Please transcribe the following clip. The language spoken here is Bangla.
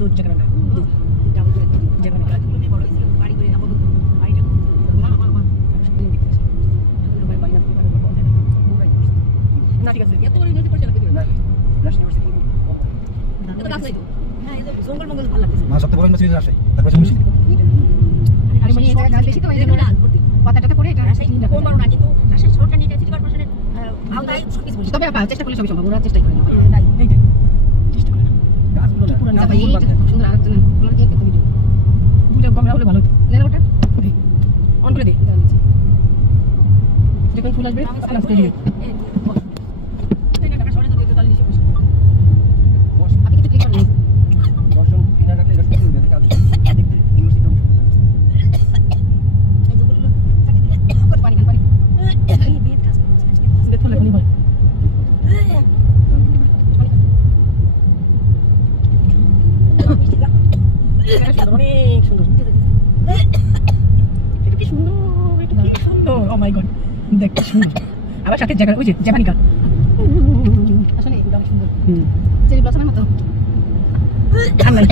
সুন্দর জায়গাটা জায়গাটা বড় ছিল বাড়ি করে আপাতত বাড়িটা না ঠিক আছে এত বড় ইউনিভার্সিটি পড়ছে না এত কাজ নাই তো হ্যাঁ এই জঙ্গল মঙ্গল ভালো লাগছে মা সবচেয়ে বড় ইউনিভার্সিটি রাজশাহী তারপর শুনছি আরে মানে এটা গাছ বেশি তো এই জন্য পাতাটাতে পড়ে এটা রাজশাহী কোন বড় না কিন্তু রাজশাহী সরকার নিয়ে সিটি কর্পোরেশনের আওতায় সবকিছু বলছি তবে আপা চেষ্টা করলে সবই সম্ভব ওরা চেষ্টাই করে না এইটাই চেষ্টা করে না গাছগুলো না পুরো না ভাই সুন্দর আর আমরা কি একটা ভিডিও দুটো ক্যামেরা হলে ভালো হতো নেন ওটা অন করে দে যখন ফুল আসবে তখন আসতে দিবি আপনি কি ক্লিক করবেন দর্শন কিনা রাখলে এটা শুনতে হবে কাজ দেখতে ইউনিভার্সিটি অংশ এই যে বললো চাকরি দিলে কত পানি খান পানি এই বেদ কাজ বেদ ফুল লাগনি ভাই অনেক সুন্দর এটা কি সুন্দর ও মাই গড দেখ কি সুন্দর আবার সাথে জায়গা ওই যে জাপানিকা আসলে এটা অনেক সুন্দর চেরি ব্লসমের মতো আর নাই